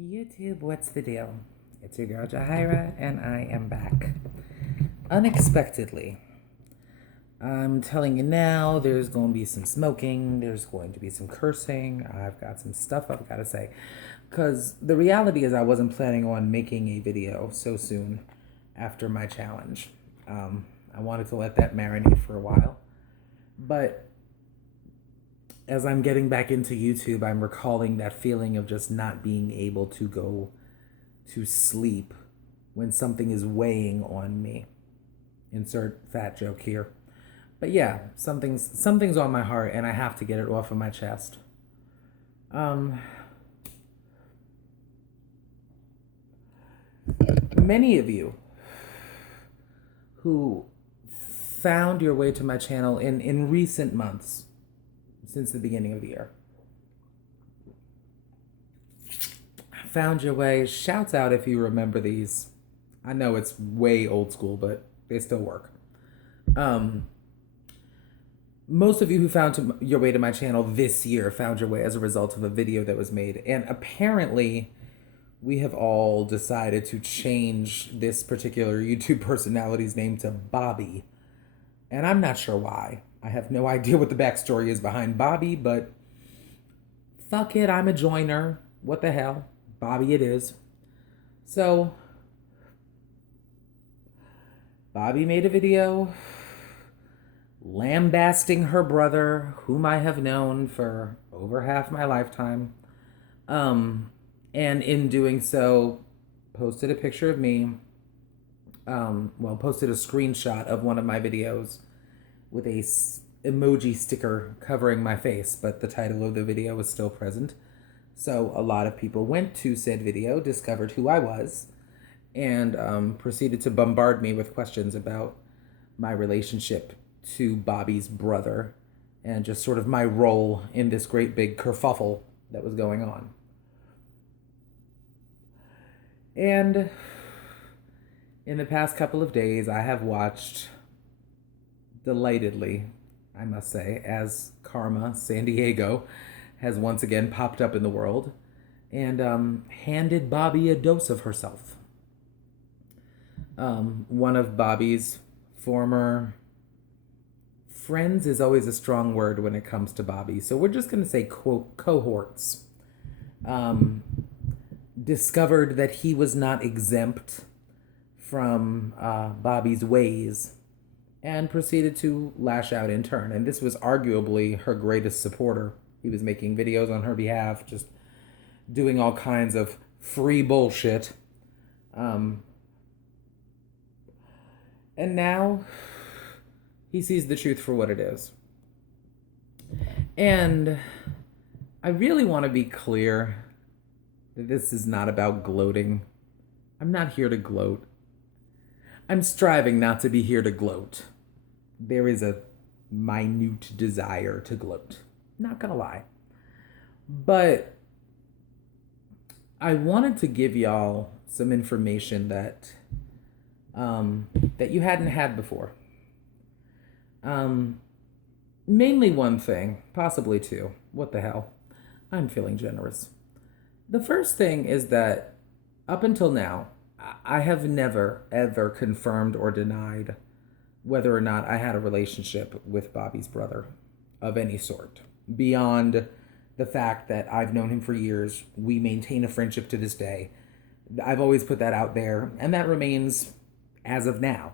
YouTube, what's the deal? It's your girl Jahira, and I am back. Unexpectedly. I'm telling you now, there's going to be some smoking, there's going to be some cursing, I've got some stuff I've got to say. Because the reality is, I wasn't planning on making a video so soon after my challenge. I wanted to let that marinate for a while. But as I'm getting back into YouTube, I'm recalling that feeling of just not being able to go to sleep when something is weighing on me. Insert fat joke here. But yeah, something's on my heart and I have to get it off of my chest. Many of you who found your way to my channel in recent months since the beginning of the year found your way. Shouts out if you remember these. I know it's way old school, but they still work. Most of you who found your way to my channel this year found your way as a result of a video that was made. And apparently, we have all decided to change this particular YouTube personality's name to Bobby. And I'm not sure why. I have no idea what the backstory is behind Bobby, but fuck it, I'm a joiner. What the hell? Bobby it is. So, Bobby made a video lambasting her brother, whom I have known for over half my lifetime. And in doing so, posted a picture of me. Posted a screenshot of one of my videos with a emoji sticker covering my face, but the title of the video was still present. So a lot of people went to said video, discovered who I was, and proceeded to bombard me with questions about my relationship to Bobby's brother and just sort of my role in this great big kerfuffle that was going on. And in the past couple of days, I have watched delightedly, I must say, as Karma Sandiego has once again popped up in the world and handed Bobby a dose of herself. One of Bobby's former friends is always a strong word when it comes to Bobby, so we're just going to say, quote, cohorts, discovered that he was not exempt from Bobby's ways and proceeded to lash out in turn. And this was arguably her greatest supporter. He was making videos on her behalf, just doing all kinds of free bullshit. And now he sees the truth for what it is. And I really want to be clear that this is not about gloating. I'm not here to gloat. I'm striving not to be here to gloat. There is a minute desire to gloat. Not gonna lie. But I wanted to give y'all some information that you hadn't had before. Mainly one thing, possibly two. What the hell? I'm feeling generous. The first thing is that up until now, I have never, ever confirmed or denied whether or not I had a relationship with Bobby's brother of any sort. Beyond the fact that I've known him for years, we maintain a friendship to this day. I've always put that out there, and that remains as of now.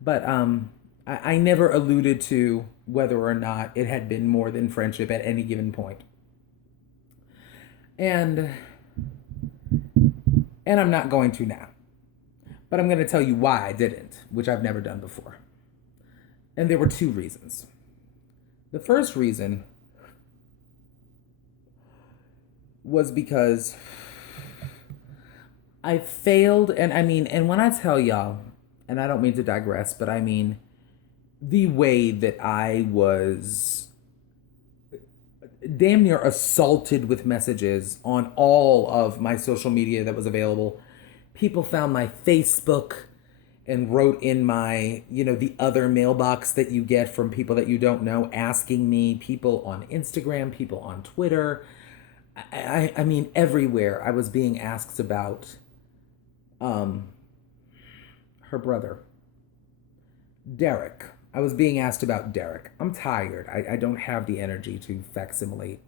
But I never alluded to whether or not it had been more than friendship at any given point. And I'm not going to now. But I'm going to tell you why I didn't, which I've never done before. And there were two reasons. The first reason was because I failed, and when I tell y'all, and I don't mean to digress, but I mean the way that I was damn near assaulted with messages on all of my social media that was available. People found my Facebook and wrote in my, the other mailbox that you get from people that you don't know, asking me, people on Instagram, people on Twitter. I mean, everywhere I was being asked about um, her brother, Derek. I was being asked about Derek. I'm tired. I don't have the energy to facsimile,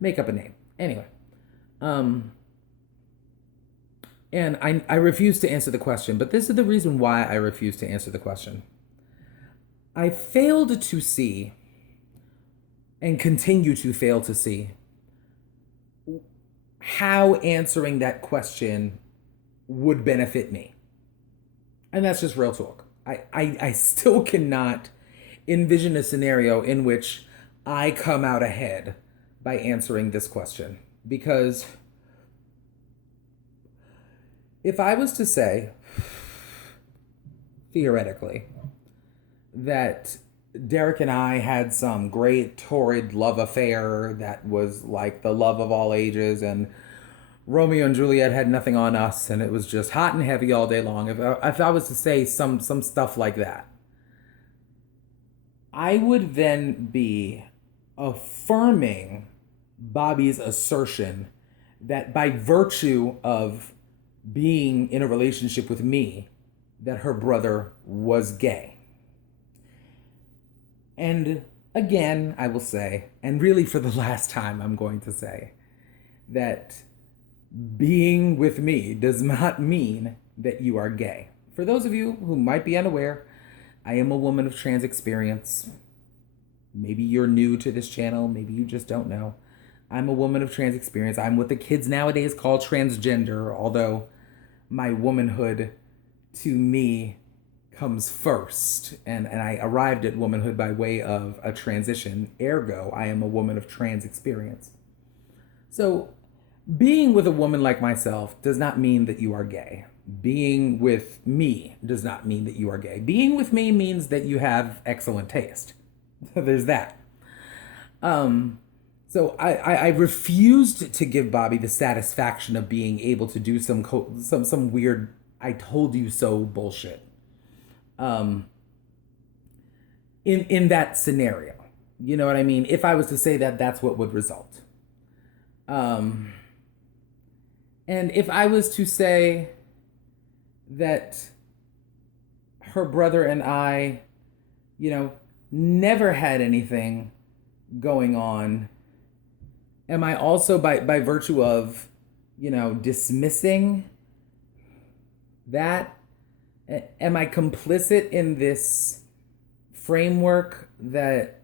make up a name. Anyway, um, and I refuse to answer the question, but this is the reason why I refuse to answer the question. I failed to see and continue to fail to see how answering that question would benefit me. And that's just real talk. I still cannot envision a scenario in which I come out ahead by answering this question. Because if I was to say, theoretically, that Derek and I had some great torrid love affair that was like the love of all ages, and Romeo and Juliet had nothing on us, and it was just hot and heavy all day long. If I was to say some stuff like that, I would then be affirming Bobby's assertion that by virtue of being in a relationship with me, that her brother was gay. And again, I will say, and really for the last time, I'm going to say that being with me does not mean that you are gay. For those of you who might be unaware, I am a woman of trans experience. Maybe you're new to this channel, maybe you just don't know. I'm a woman of trans experience. I'm what the kids nowadays call transgender, although my womanhood to me comes first. And I arrived at womanhood by way of a transition. Ergo, I am a woman of trans experience. So being with a woman like myself does not mean that you are gay. Being with me does not mean that you are gay. Being with me means that you have excellent taste. There's that. So I refused to give Bobby the satisfaction of being able to do some weird I told you so bullshit. In that scenario, you know what I mean? If I was to say that, that's what would result. And if I was to say that her brother and I, never had anything going on, am I also by virtue of, dismissing that? Am I complicit in this framework that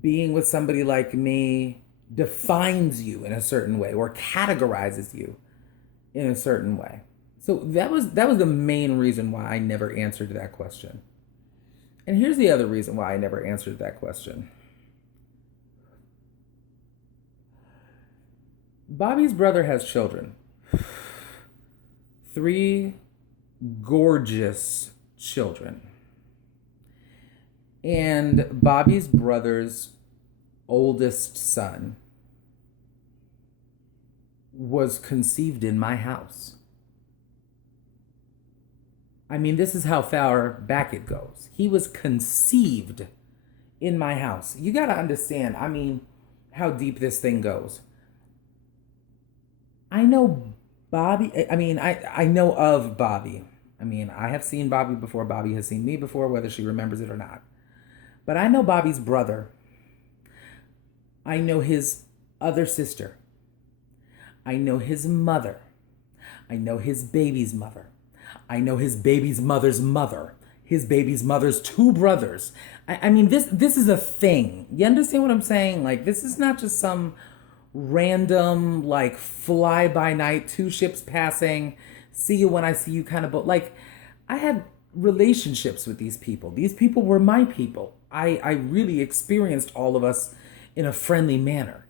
being with somebody like me defines you in a certain way or categorizes you in a certain way? So that was the main reason why I never answered that question. And here's the other reason why I never answered that question. Bobby's brother has children. 3 gorgeous children. And Bobby's brother's oldest son was conceived in my house. I mean, this is how far back it goes. He was conceived in my house. You got to understand, how deep this thing goes. I know Bobby, I know of Bobby. I have seen Bobby before. Bobby has seen me before, whether she remembers it or not. But I know Bobby's brother. I know his other sister. I know his mother. I know his baby's mother. I know his baby's mother's mother. His baby's mother's 2 brothers. This is a thing. You understand what I'm saying? Like, this is not just some random, like, fly by night, 2 ships passing, see you when I see you kind of, but like, I had relationships with these people. These people were my people. I really experienced all of us in a friendly manner.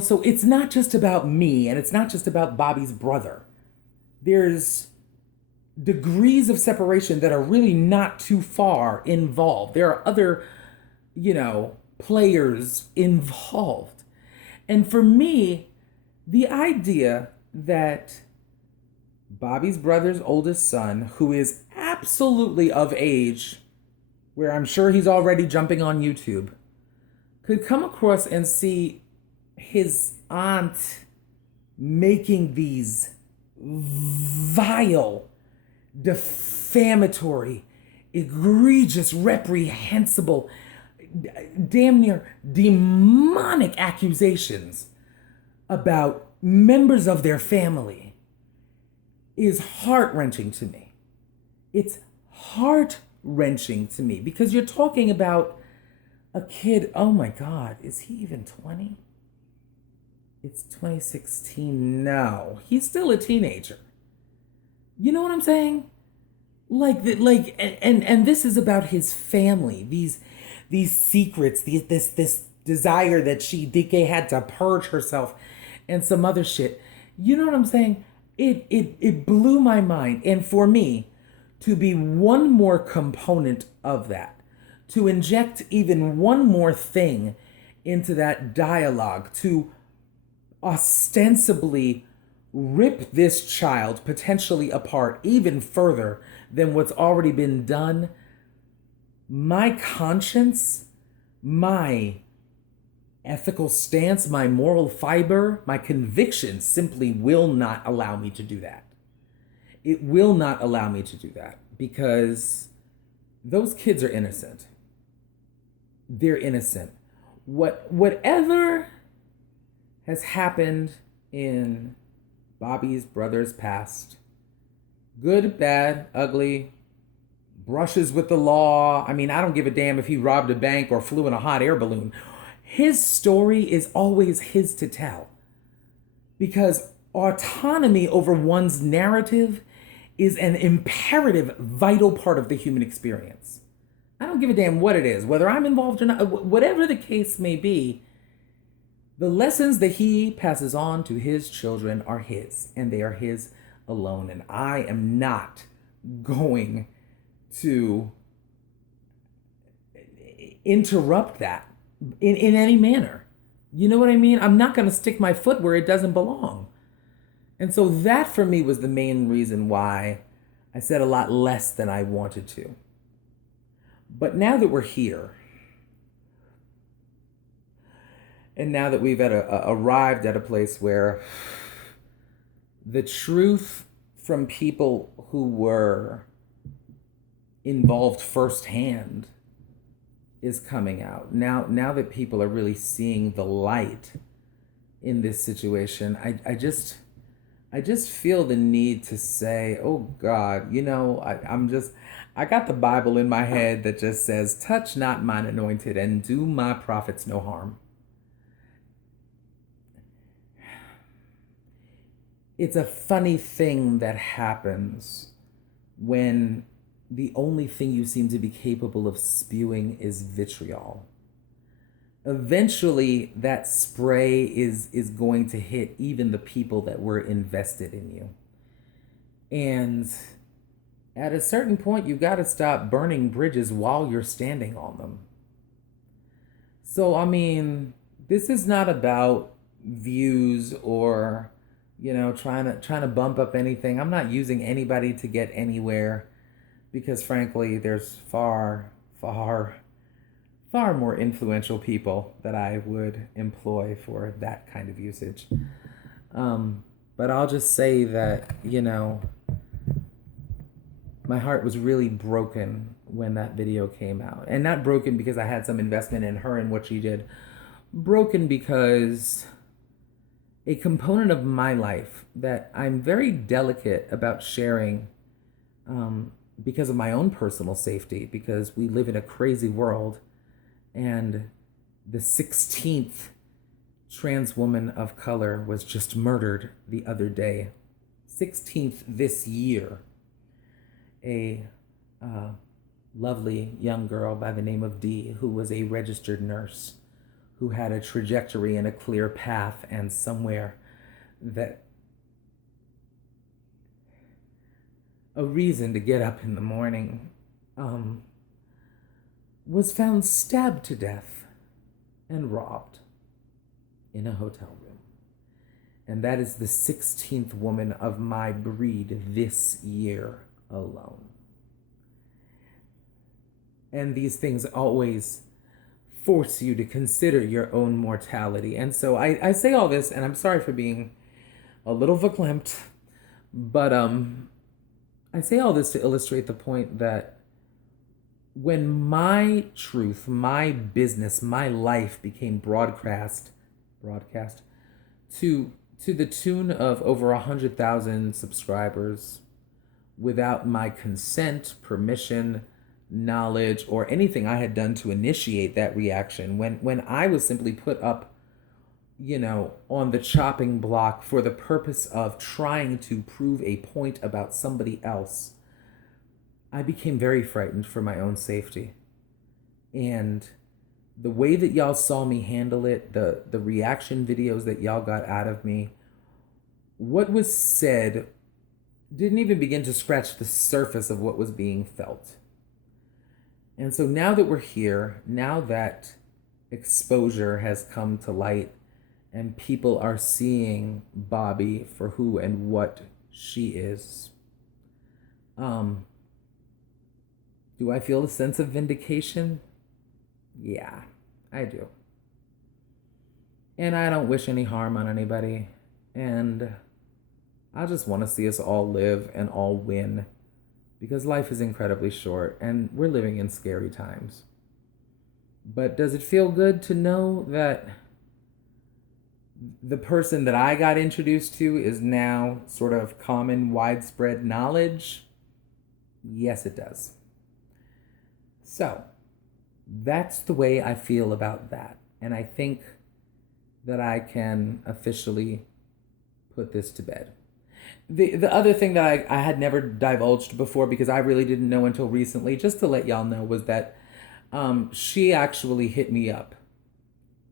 So it's not just about me, and it's not just about Bobby's brother. There's degrees of separation that are really not too far involved. There are other, players involved. And for me, the idea that Bobby's brother's oldest son, who is absolutely of age, where I'm sure he's already jumping on YouTube, could come across and see his aunt making these vile, defamatory, egregious, reprehensible, damn near demonic accusations about members of their family is heart-wrenching to me. It's heart-wrenching to me because you're talking about a kid, oh my God, is he even 20? It's 2016. No, he's still a teenager. You know what I'm saying? And this is about his family. These secrets, this desire that Dike had to purge herself, and some other shit. You know what I'm saying? It blew my mind, and for me, to be one more component of that, to inject even one more thing into that dialogue, to ostensibly rip this child potentially apart even further than what's already been done, my conscience, my ethical stance, my moral fiber, my convictions simply will not allow me to do that. It will not allow me to do that because those kids are innocent. They're innocent. Whatever has happened in Bobby's brother's past, good, bad, ugly, brushes with the law. I mean, I don't give a damn if he robbed a bank or flew in a hot air balloon. His story is always his to tell because autonomy over one's narrative is an imperative, vital part of the human experience. I don't give a damn what it is, whether I'm involved or not, whatever the case may be. The lessons that he passes on to his children are his, and they are his alone. And I am not going to interrupt that in any manner. You know what I mean? I'm not going to stick my foot where it doesn't belong. And so that for me was the main reason why I said a lot less than I wanted to. But now that we're here, and now that we've arrived at a place where the truth from people who were involved firsthand is coming out. Now that people are really seeing the light in this situation, I just feel the need to say, oh God, you know, I got the Bible in my head that just says, touch not mine anointed and do my prophets no harm. It's a funny thing that happens when the only thing you seem to be capable of spewing is vitriol. Eventually, that spray is going to hit even the people that were invested in you. And at a certain point, you got to stop burning bridges while you're standing on them. So, I mean, this is not about views or, you know, trying to bump up anything. I'm not using anybody to get anywhere because, frankly, there's far more influential people that I would employ for that kind of usage. But I'll just say that, you know, my heart was really broken when that video came out. And not broken because I had some investment in her and what she did. Broken because a component of my life that I'm very delicate about sharing because of my own personal safety, because we live in a crazy world, and the 16th trans woman of color was just murdered the other day. 16th this year. A lovely young girl by the name of Dee, who was a registered nurse, who had a trajectory and a clear path, and somewhere that a reason to get up in the morning, was found stabbed to death and robbed in a hotel room. And that is the 16th woman of my breed this year alone. And these things always force you to consider your own mortality. And so I say all this, and I'm sorry for being a little verklempt, but I say all this to illustrate the point that when my truth, my business, my life became broadcast to the tune of over 100,000 subscribers without my consent, permission, knowledge, or anything I had done to initiate that reaction, when I was simply put up, on the chopping block for the purpose of trying to prove a point about somebody else, I became very frightened for my own safety. And the way that y'all saw me handle it, the reaction videos that y'all got out of me, what was said didn't even begin to scratch the surface of what was being felt. And so now that we're here, now that exposure has come to light and people are seeing Bobby for who and what she is, do I feel a sense of vindication? Yeah, I do. And I don't wish any harm on anybody. And I just want to see us all live and all win, because life is incredibly short and we're living in scary times. But does it feel good to know that the person that I got introduced to is now sort of common, widespread knowledge? Yes, it does. So, that's the way I feel about that. And I think that I can officially put this to bed. The other thing that I had never divulged before, because I really didn't know until recently, just to let y'all know, was that she actually hit me up.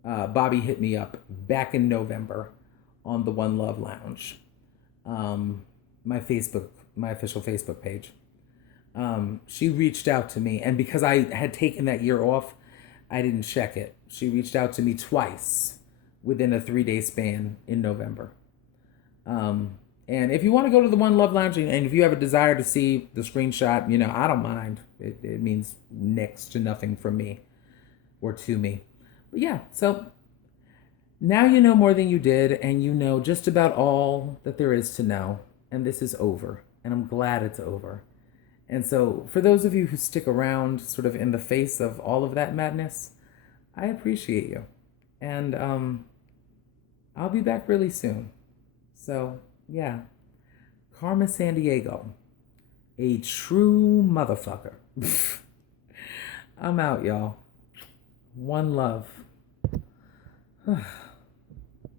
Bobby hit me up back in November on the One Love Lounge, my official Facebook page. She reached out to me, and because I had taken that year off, I didn't check it. She reached out to me twice within a 3-day span in November. And if you want to go to the One Love Lounge, and if you have a desire to see the screenshot, I don't mind. It means next to nothing from me or to me. But yeah, so now you know more than you did, and you know just about all that there is to know. And this is over, and I'm glad it's over. And so for those of you who stick around sort of in the face of all of that madness, I appreciate you. And I'll be back really soon. So yeah, Karma Sandiego, a true motherfucker. I'm out, y'all. One love.